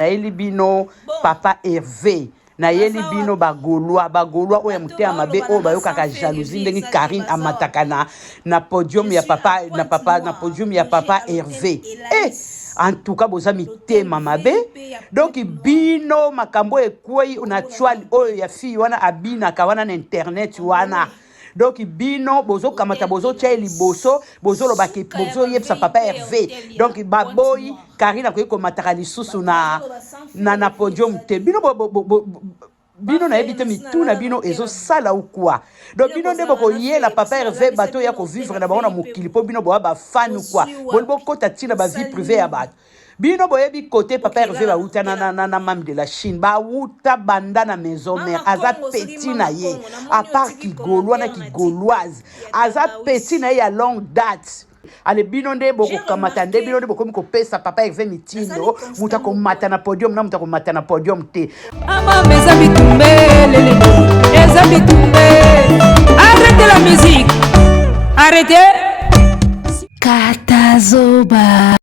Naeli bino papa Hervé Naeli bino bagolwa oya mutea mabe o bayokaka jalousie ndenge Karine amatakana na podium ya papa na podium ya papa Hervé. En tout cas boza mitema mabe donc bino makambo ekwei una chwali oyo ya fi wana abina kawana na internet wana. Donc bino bozo kamata bozo tia liboso bozo lobaki bozo yepsa papa Hervé. Donc baboy Karina ko mataka lisusu na podium te bino bino na ebite mitu na bino ezo sala ou quoi. Donc bino ndebo ko yela papa Hervé bato ya ko vivre na baona mokili po bino bo ba fan ou quoi. Bolbo kota tina ba vie privée ya bato. Bino boyebi côté papa Hervé ba uta na mam de la Chine ba uta banda na maison mère aza petit na ye à part qui gaulois na qui gauloise aza petit na ye à longue date. Ale bino nde boko kamata nde bino nde boko ko pesa papa Hervé mitindo muta ko mata na podium na muta ko mata na podium te ama meza bitumbe lele eza bitumbe. Arrêtez la musique, arrêtez. Katazoba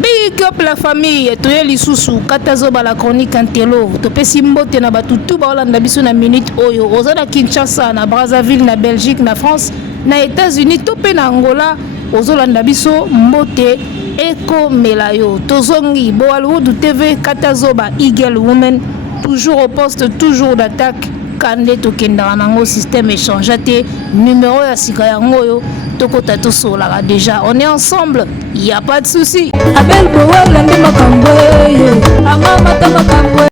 big up la famille toye lisusu Katazoba la chronique Antelo to pesi mbote na batutu ba olanda biso na minute oyo oza na Kinshasa na Brazzaville na Belgique na France na États-Unis to pe na Angola ozolanda biso mbote eko melayo tozongi bo Hollywood TV Katazoba Eagle Woman toujours au poste toujours d'attaque kande tokenda nango système échangeate numéro ya sika yango yo tokota tosolaka déjà on est ensemble y a pas de souci abel bowala ndi makambo ama mata makambo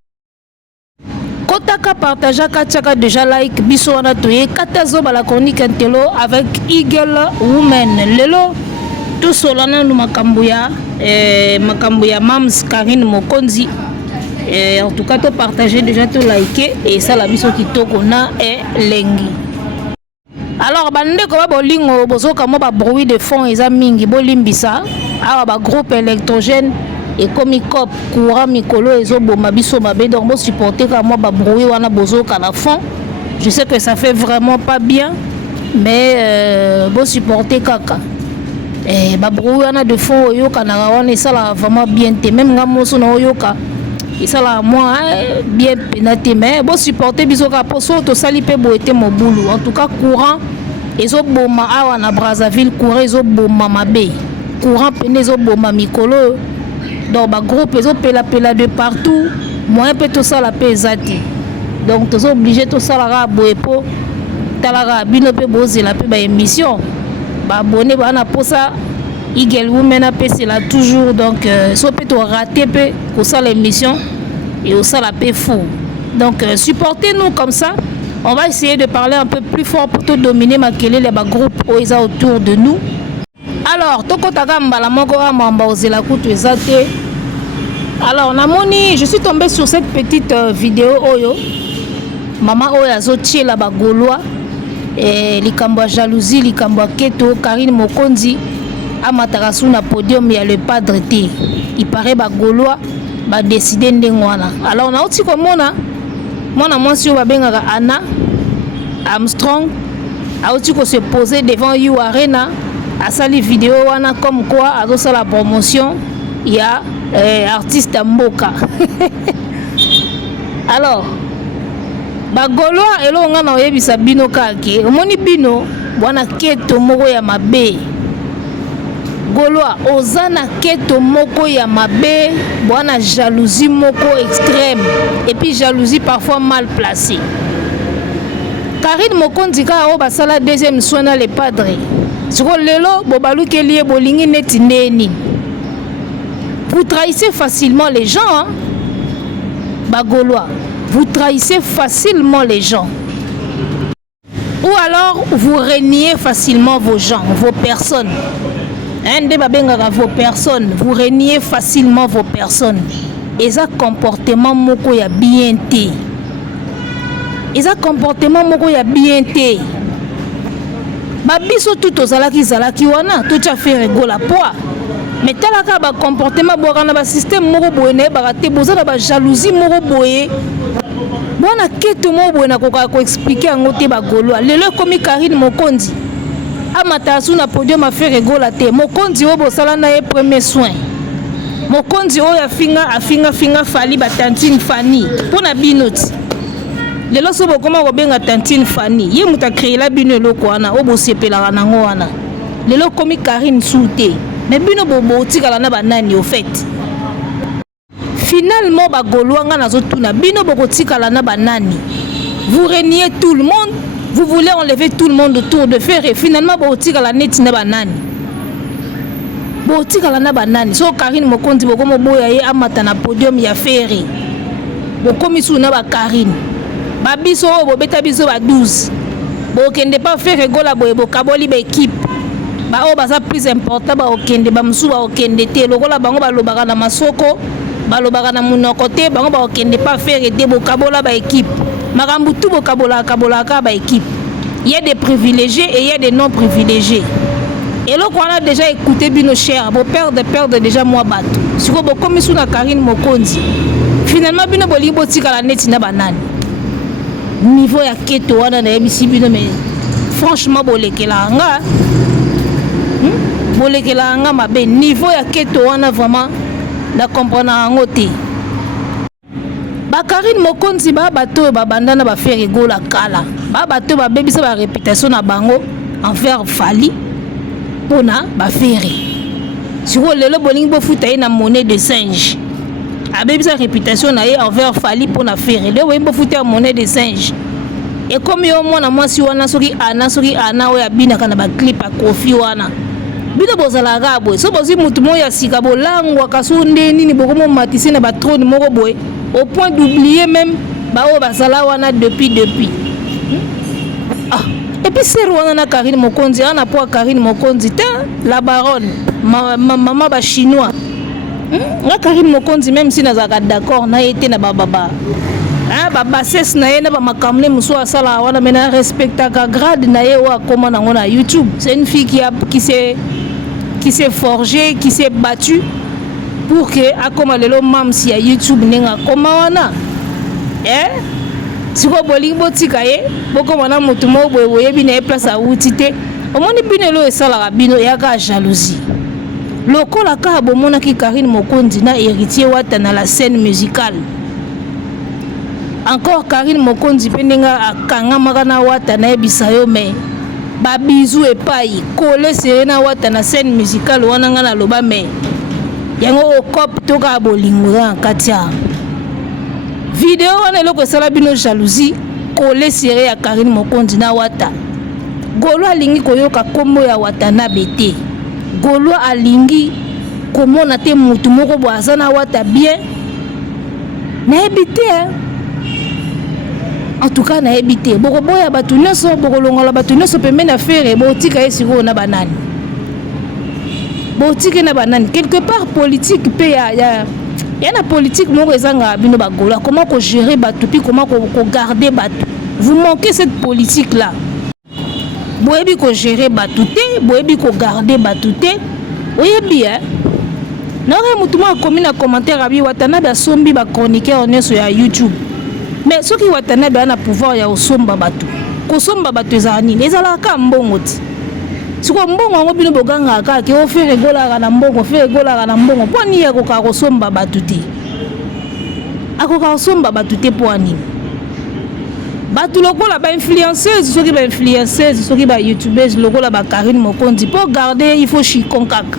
kotaka partager katiaka déjà like biso wana toye Katazoba la chronique Antelo avec Eagle Woman lelo tosolana no makambo ya Mams Karine Mokonzi. En tout cas, tu partager déjà, tu liker et ça la biso kitoko na et lengi. Alors bande ko ba bolingo bozo kamo ba bruit de fond eza mingi bolimbisa awa ba groupe électrogène et comme cop courant mikolo ezo boma biso mabe donc bo supporter kamo ba bruit wana bozo ka na fond. Je sais que ça fait vraiment pas bien mais bo supporter kaka. Et ba bruit wana de fond yoka na wana ça la vraiment bien te même ngamoso na yoka. Et ça là moi bien pénaté mais bon supporter bisoka poso to sali pe bo été mon boulot en tout cas courant ezo boma awa na Brazzaville courant ezo boma mabe courant pene ezo boma mikolo donc ba groupe ezo pela de partout moi peut to sala pe zati donc to obligé to sala ra boepo talara bino pe bozela pe ba émission ba abonné ba na posa Eagle Woman a c'est là toujours donc so peut to rater peu pour ça l'émission et au ça la paix fou donc supportez-nous comme ça on va essayer de parler un peu plus fort pour te dominer maquiller les groupes oisa autour de nous alors toko takamba la moko mamba ozela kutu ezate alors namoni je suis tombé sur cette petite vidéo oyo maman oya zo tiela ba gaulois et likambo jalousie likambo keto Karine Mokonzi amatarasu na podium ya le padre T il paraît ba gaulois ba décider ndengwana alors na oti komona mwana mwasi ba bengaka Anna Armstrong a oti ko se poser devant You Arena a sali vidéo wana comme quoi a ça la promotion il y a artiste mboka alors ba gaulois elo ngana oyebisa bino kake omoni bino bwana keto moko ya mabe Gaulois ozana keto moko ya mabe bwana jalousie moko extrême et puis jalousie parfois mal placée. Karine Mokonzi ka o basala deuxième soin na le padre. Siko lelo bobaluki lié bolingi neti ndeni. Vous trahissez facilement les gens hein? Ba Gaulois, vous trahissez facilement les gens. Ou alors vous reniez facilement vos gens, vos personnes. Vos personnes, vous reniez facilement vos personnes. Et ça comportement moko ya bien té. Et ça comportement moko ya bien té. Babiso tout ozalaki wana, tout a fait rigola poa. Mais talaka ba comportement boka ba système moko boyene ba te bozala ba jalousie moko boye. Bona keto moko boyena ko expliquer ngo te ba Gaulois. Lelo komi Karine Mokonzi. Amatasu na podium a fait rigola te Mokonzi obo sala na ye premier soin mokonzi oyo afinga fali batantine Fanny mpona bino ti lelo so bokoma kobenga tantine Fanny ye moto akreela bino eloko wana oyo bosepelaka nango wana lelo komi Karine Sou te mais bino botikala na banani au fait finalement bagolwa nga nazotuna bino bokotikala na banani. Vous reniez tout le monde, vous voulez enlever tout le monde autour de faire et finalement botikala neti na banani. Botikala na banani. So Karine Mokonzi bokomo boya ye amata na podium ya Ferry. Bokomi sou na ba Karine. Ba biso bobeta biso ba 12. Bokende pas faire rigola boye bokaboli ba équipe. Ba o baza plus important ba okende ba musu ba okende te lokola bango balobaka na masoko balobaka na munoko te bango ba okende pas faire aider bokabola ba équipe. Makambu tout bokabola ka ba équipe. Il y a des privilégiés et il y a des non privilégiés. Et là qu'on a déjà écouté bino cher, vos perdre déjà moi bateau. Si vous comme sous na Karine Mokonzi. Finalement bino boli botika la neti na banane. Niveau ya keto wana na ebisi bino mais franchement bolekela nga. Bolekela nga mabe niveau ya keto wana vraiment na comprendre ngote. Ba Karine Mokonzi ba bato ba bandana ba faire rigola kala. Ba bato ba bebisa ba réputation na bango envers Fali. Pona ba faire. Si vous lelo bolingi bo futa na monnaie de singe. A bebisa réputation na ye envers Fali pona faire. Le bo futa monnaie de singe. Et comme yo mona mwasi wana soki ana oya bina kana ba clip a Kofi wana. Bino bozala gabwe so bozi mutu moya sika bolangwa kasunde nini bokomo matisi na ba trône moko boy au point d'oublier même ba o basala wana depuis ah et puis c'est wana na Karine Mokonzi ana po Karine Mokonzi te la baronne maman ba chinois na Karine Mokonzi même si nazaka d'accord na été na baba hein ba bassesse na ye na ba makamne muso asala wana mena respectaka grade na ye wa comment na ngona YouTube. C'est une fille qui s'est forgée, qui s'est battue pour que akoma lelo mam si ya YouTube nenga koma wana siko bolingi botika ye bokoma na mutu mo boye bina e place a utite omoni bino lo esala bino yaka jalousie lokola ka bomona ki Karine Mokonzi na héritier wata na la scène musicale. Encore Karine Mokonzi penenga akanga makana wata na ebisa yo mais ba bisou et pai collé serena wata na scène musicale wana nga na loba mais yango okop toka bolingo na katia vidéo wana eloko sala bino jalousie collé seré ya Karine Mokonzi na wata golo alingi koyoka kombo ya wata na bete golo alingi komona te mutu moko boaza na wata bien na ebite en tout cas na ebite boko boya batu nyonso boko longola batu nyonso pembeni na faire botika esiko na banani botika na banani quelque part politique pe ya na politique moko ezanga bino bagola comment ko gérer batu puis comment ko garder batu. Vous manquez cette politique là. Boyebi ko gérer batu te boyebi ko garder batu te oyebi na mutu mo akomi na commentaire abi watana ba sombi ba chroniqueur nyonso ya YouTube. Mais ceux qui watana ba na pouvoir ya osomba batu kosomba batu ezala nini ezala ka mbongo ti siko mbongo ngo bino boganga ka ke o faire rigola na mbongo poni ya koka kosomba batu ti akoka kosomba batu te poni batu lokola ba influenceuse ceux qui ba influenceuse ceux qui ba youtubeuse lokola ba Karine Mokonzi pour garder il faut chikon kaka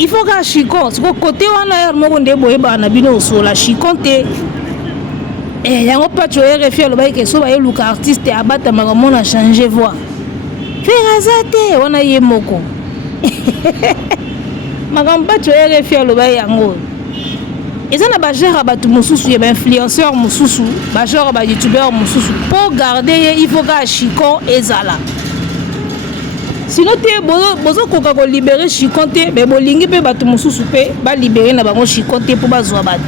il faut ka chikon siko côté wana ya moko ndebo eba na bino osola chikon te. Yango pacho RFI lo baike so ba yeluka artiste abata makamona changer voix. Faire azate wana ye moko. Magam pacho RFI lo ba yango. Ezana ba gère batu mususu ya ba influenceur mususu, ba gère ba youtubeur mususu pour garder il faut ka chikon ezala. Sinon te bozo koka ko libérer chikon te be bolingi pe batu mususu pe ba libérer na bango chikon te pour bazwa batu.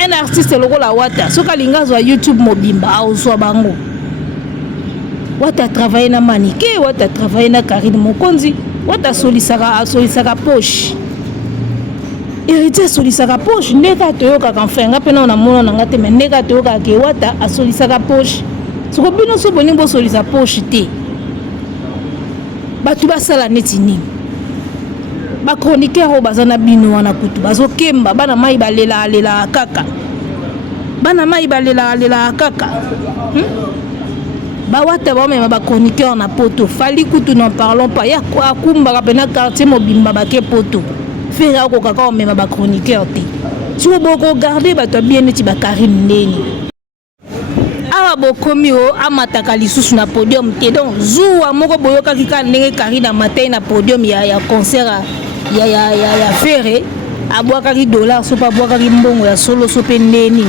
Un artiste lokola wata soka linga zo YouTube mobimba ozwa bango wata travailler na manike wata travailler na Karine Mokonzi wata solisaka poche héritier solisaka poche ndeka toyoka kanfenga pena na mona na ngate mais ndeka toyoka ke wata asolisaka poche soko bino so boni bo solisa poche te batu basala neti nini ba chroniqueur o bazana bino wana kutu bazo kemba bana mai balela kaka bana mai balela kaka ba wata ba mema ba chroniqueur na poto fali kutu n'en parlons pas ya kwa kumba pena quartier mobimba ba ke poto fera ko kaka mema ba chroniqueur te si vous regardez bato bien neti ba Karim Ndeni awa bokomi o amataka lisusu na podium te donc zuwa moko boyoka kika ndenge Karim na matin na podium ya concert ya Ferré abwakaki dollar so pa abwakaki mbongo ya solo so pe Ndeni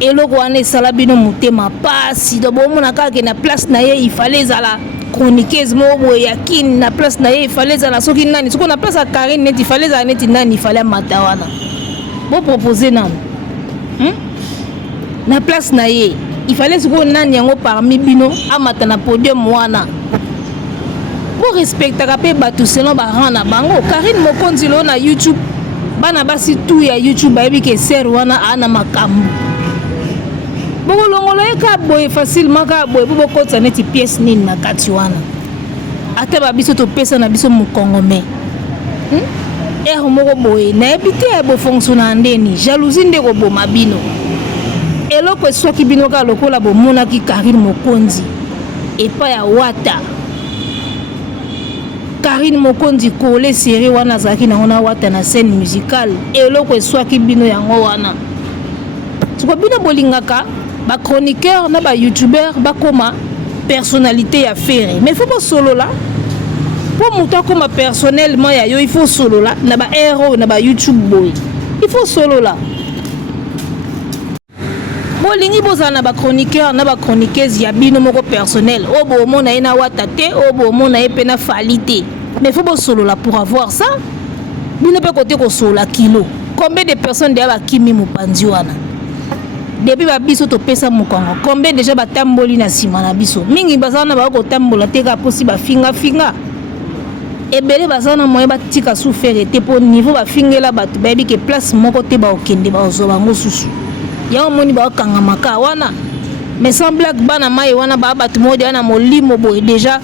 eloko wana esala bino motema pasi do bomona kaka na place na ye il fallait ezala chroniqueuse moko ya kini na place na ye il fallait ezala soki nani soko na place ya Karim neti il fallait ezala neti nani il fallait mata wana bo proposer nani na place na ye il fallait soko nani yango parmi bino amata na podium wana bo respectaka pe bato selon ba rana bango Karim Mokonzi lo na YouTube bana basi tout ya YouTube bayebi ke ser wana ana makambo boko longola ka boy facilement ka boy bo kotsa neti pièce nini na kati wana ata ba biso to pesa na biso mukongome moko boy na ebite bo fonctionner Ndeni jalousie ndeko bo mabino eloko soki bino ka lokola bo monaki Karim Mokonzi epa ya wata Karim Mokonzi kole série wana zaki na ona wata na scène musicale eloko soki bino yango wana tuko bino bolingaka ba chroniqueur na ba youtubeur ba koma personnalité ya Ferré mais faut pas solo là pour muta koma personnellement ya yo il faut solo là na ba héros na ba YouTube boy il faut solo là bolingi bozana ba chroniqueur na ba chroniqueuse ya bino moko personnel o bo mona ina watate o bo mona epena falite mais faut pas solo là pour avoir ça bino pe côté ko solo kilo combien de personnes de ba kimi mupanzi wana depuis ba biso to pesa mukongo combien déjà ba tamboli na sima na biso mingi bazana ba ko tambola te ka posi ba finga ebele bazana moye ba tika souffrir te pour niveau ba fingela bato ba bi ke place moko te ba okende ba ozoba ngosusu ya moni ba kanga maka wana mais sans blague bana mai wana ba bato modi wana molimo boy déjà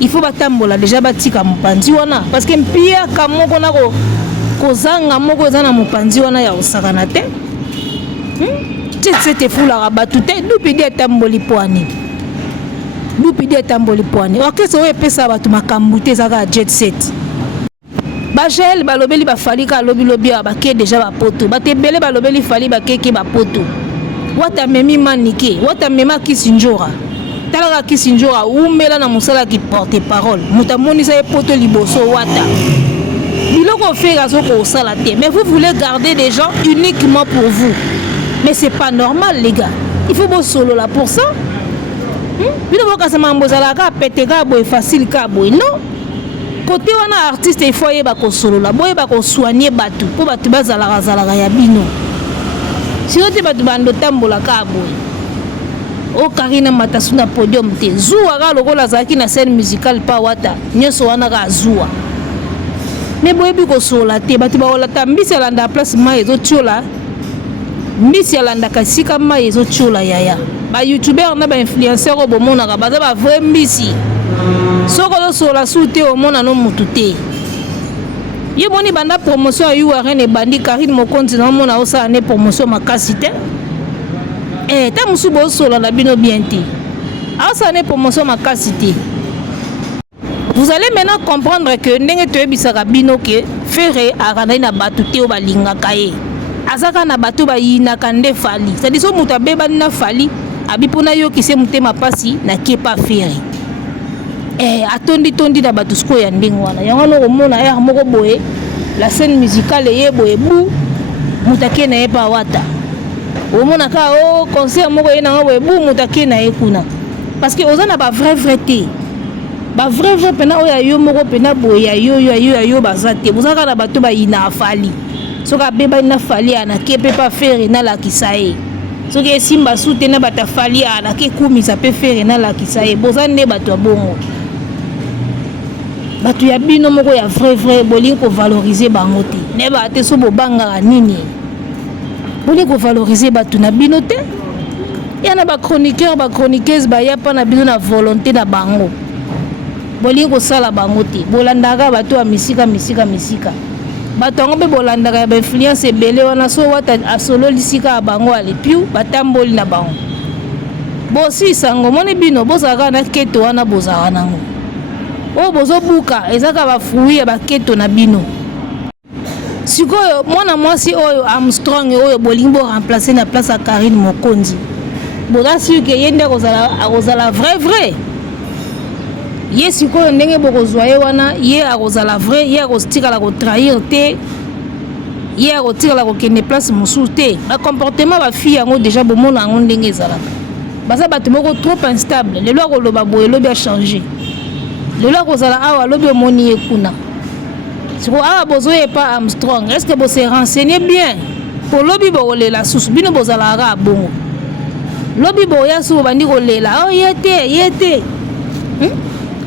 il faut ba tambola déjà ba tika mupanzi wana parce que mpia ka moko na ko kozanga moko ezana mupanzi wana ya osakana te c'était fou la rabatu te dupidi atamboli poani orchestre oyo epesa bato makambo te ezaka jet set bagel balobeli bafali ka lobi bake déjà bapoto bato ebele balobeli fali bakeke bapoto wata memi manike wata mema kisinjora talaka kisinjora umela na mosala ki porte parole moto amonisa ye poto liboso wata biloko ofera soko osala te mais vous voulez garder des gens uniquement pour vous. Mais c'est pas normal les gars. Il faut bon solo là pour ça. Bino boka sama mbozala ka peteka boy facile ka boy non. Côté wana artiste il faut yeba ko solo là boy ba ko soigner batu po batu bazala ya bino. Si ote batu bando tambola ka boy. O Karina matasuna podium te zuwa ga lokola zaki na scène musicale pa wata nyoso wana ka zuwa. Mais boy bi ko solo te batu ba wala tambisa landa place mai zo tiola. Mbisi alanda kasika ma yezo chula yaya ba youtuber na ba influenceur bo mona ka baza ba vrai mbisi soko lo sola sute o mona no mutute ye boni banda promotion yu arene bandi Karim Mokonzi na mona osa ne promotion makasi te ta musu bo sola na bino bien te osa ne promotion makasi te. Vous allez maintenant comprendre que ndenge to ebisaka bino ke Ferré arana na batute o balinga kaye azaka na bato ba yinaka nde fali c'est-à-dire so muta beba na fali abipona yo kise mutema pasi na kepa Ferré atondi na bato sko ya ndingo wana yango no komona ya moko boye la scène musicale ye boye bu mutake na epa wata omona ka o concert moko ye na boye bu mutake na ekuna parce que ozana ba vrai te ba vrai pena o ya yo moko pena boye ya yo bazate bozaka na bato ba yina fali soka beba na fali ana kepe pa Ferré na la kisae soki esimba sute na bata fali ana ke kumisa pe Ferré na la kisae bozande bato bongo bato ya bino moko ya vrai bolingi ko valoriser bango te ne ba te so bobanga nini bolingi ko valoriser bato na bino te ya na ba chroniqueur ba chroniqueuse ba ya pa na bino na volonté na bango bolingi kosala bango te bolandaka bato ya misika bato yango mpe bolandaka ya bainfluence ebele wana so wata asololisika ya bango alepiu batamboli na bango bosisango moni bino bozalaka na keto wana bozalaka nango oyo bozobuka ezaka bafruit ya baketo na bino sikoyo mwana mwasi oyo Armstrong oyo bolingi boremplace na place ya Karine Mokonzi boza sûr ke ye nde akozala vrai ye sikoyo ndenge bokozwa ye wana ye akozala vrai ye akotikala kotrahir te ye akotikala kokende place mosusu te bacomportement bafille yango déjà bomona yango ndenge ezalaka baza bato moko trop instable lelo akoloba boye elobi achange lelo akozala awa alobi omoni ye kuna sikoyo awa bozoyepa Armstrong est ce que bose renseigner bien po lobi bokolela susu bino bozalaka bongo lobi boya susu bandi kolela o ye te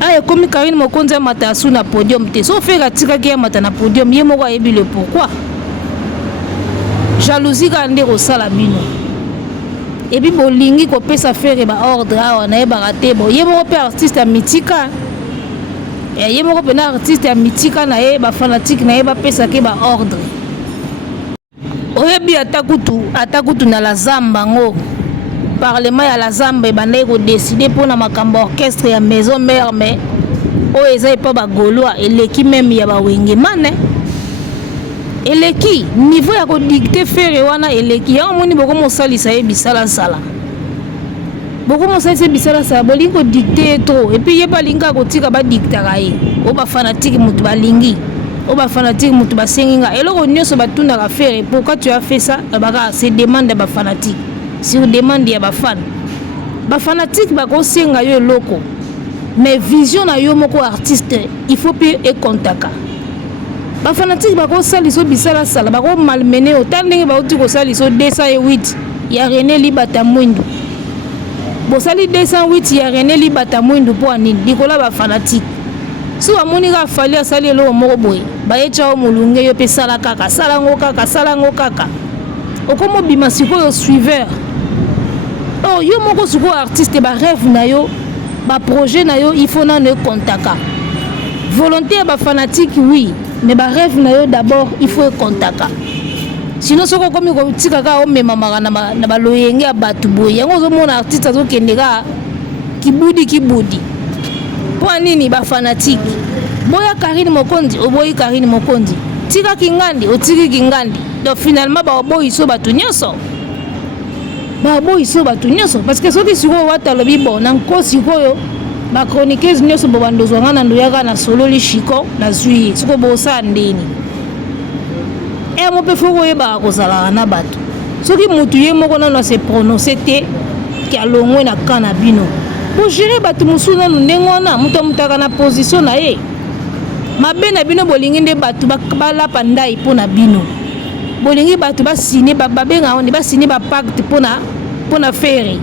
aya komi Karine Mokonzi amata asu na podium te so fera tikaki amata na podium ye moko ayebi le pourquoi jalousie ka nde kosala bino ebi bolingi kopesa fere baordre awa nayebaka te bo ye moko mpe artiste ya mitika ye moko mpena artiste ya mitika na ye bafanatike na ye bapesaki baordre oyebi ata kutu na la zamba ngo parlement ya la zamba ebandaki kodeside mpona makambo orchestre ya maison mère mais oyo eza epa bagaulois eleki meme ya bawengemane eleki niveau ya kodikte fere wana eleki yango moni bokomosalisa ye bisalasala bokomosalisa bolingi kodikte ye tro epuis ye balingi akotika badiktaka ye oyo bafanatike motu balingi oyo bafanatike motu basengi nga eloko nyonso batundaka fere pourquoi tu as fait ça baka se demande ya bafanatike sur demande ya bafan bafanatike bakosenga yo eloko mais vision na yo moko artiste il faut pe ekontaka bafanatike bakosaliso bisalasala bakomalmene ota ndenge bauti kosaliso 208 ya René Libata Mwindu bosali 208 ya René Libata Mwindu mpo anini likola bafanatike so amoni ka fali asali eloko moko boye bayecha o mulunge yo pe sala ngo kaka okomo bima sikoyo suiveur oh yo moko sikoyo artiste ba rêve na yo ba projet na yo il faut na ne kontaka volonté ya ba fanatique oui mais ba rêve na yo d'abord il faut kontaka sinon soko komi ko tika ka o mema magana na ba loyenge ya batu boye yango zo mona artiste azo kendeka kibudi po nini ba fanatique boya Karine Mokonzi oboyi Karine Mokonzi tika kingandi otiki kingandi donc finalement ba oboyi so batu nyonso parce que soki sikoyo wata lobi bon na nko sikoyo ba chroniqueuse nyonso bobandozwa ngana ndoyaka na sololi shiko na zwi siko bosa ndeni mo pe foko yeba kozala na bato soki mutu ye moko nano se prononcer te ki alongwe na kana bino po gérer bato musu nano ndenge wana mutu mutaka na position na ye mabe na bino bolingi nde bato balapa ndai mpo na bino bolingi bato basine babenga onde basine ba pacte pona fere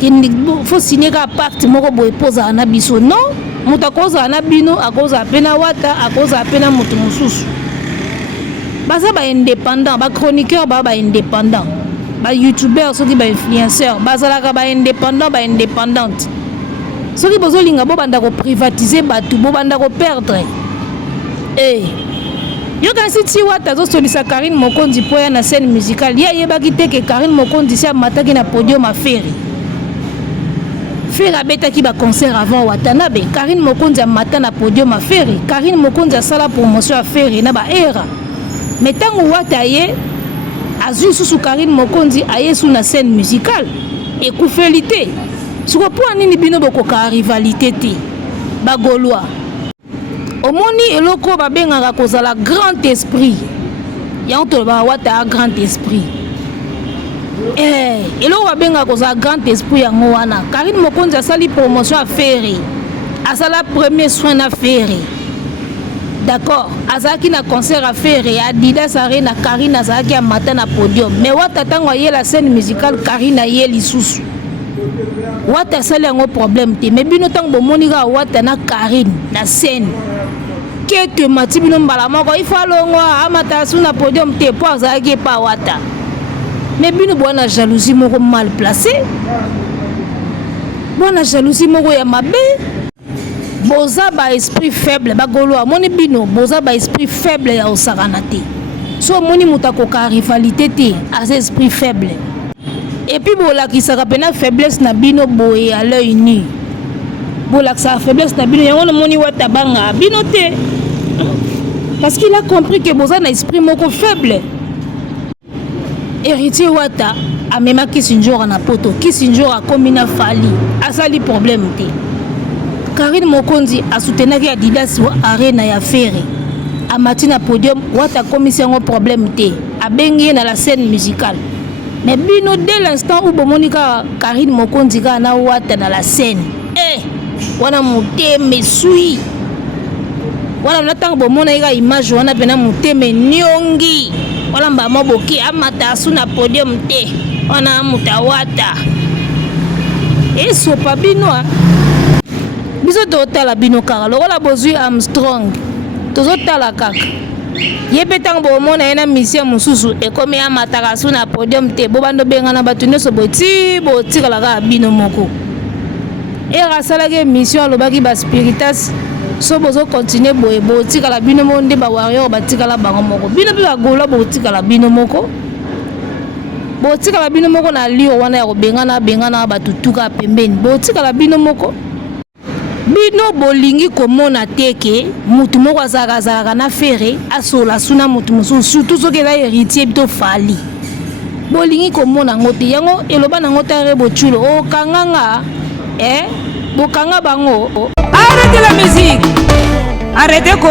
kindi fo signer ka pacte moko boye poza na biso non mutu akoza na bino akoza pena wata akoza pena mutu mususu baza ba indépendant ba chroniqueur ba indépendant ba youtubeur soki ba influenceur bazalaka ba indépendant ba indépendante soki bozolinga bo banda ko privatiser bato bo banda ko perdre yo kasi ti wata zosolisa Karine Mokonzi po ya na scène musicale ya yebaki te ke Karine Mokonzi si amataki na podium afere abetaki ba concert avant Watanabe Karine Mokonzi amata na podium afere Karine Mokonzi asala promotion afere na ba era mais tango wata ye azui susu Karine Mokonzi aye su na scène musicale ekufeli te siko po nini bino bokoka rivalité te bagaulois omoni eloko babengaka kozala grand esprit yango tolobaka wata grand esprit eloko babengaka kozala grand esprit yango wana Karine Mokonzi asali promotion afere asala premier soin na fere d'accord azalaki na concert afere ya Adidas Arena Karine azalaki amata na podium mais wata ntango aye la scène musicale Karine aye lisusu wata asali yango problème te mais bino ntango bomoni kaka wata na Karine na scène kete mati bino mbala moko il faut alongwa amata su na podium te po azalaki pa wata mais bino bwana jalousie moko mal placé bwana jalousie moko ya mabe boza ba esprit faible bagolo amoni bino boza ba esprit faible ya osakana te so moni mutakoka rivalité te asa esprit faible et puis bolakisaka pena faiblesse na bino boye à l'œil nu bolakisa faiblesse na bino yango moni wata banga bino te parce qu'il a compris que boza na esprit moko faible. Héritier wata amema kisinjora na poto kisinjora komina fali asali problème te. Karine Mokonzi a soutenu Adidas wa arena ya Ferré. A matina podium wata commission au problème te. A bengi na la scène musicale. Mais bino dès l'instant où bomonika Karine Mokonzi ka na wata na la scène. Wana muteme sui. Wana natanga bomona ika image wana pena muteme nyongi. Wana mbama boki amata suna podium te. Wana mutawata. Sopa bino biso totala bino kaka lokola bozwi Armstrong tozotala kaka ye mpe ntango bomona ye na mission mosusu ekomi amataka su na podium te bo bando bengana bato nyonso botikala kaka bino moko ere asalaki émission alobaki baspiritas so bozokontinue boye botikala bino moko nde bawarrior batikala bango moko bino mpe bagola botikala bino moko na lio wana ya kobengana bato tuka pembeni botikala bino moko bino bolingi komona teke mutu moko azalaka na Ferré asola suna mutu mosusu surtout soki eza héritier bito fali bolingi komona ngo te yango eloba nango tare bochulo okanganga bokanga bango. Arrêtez la musique, arrêtez ko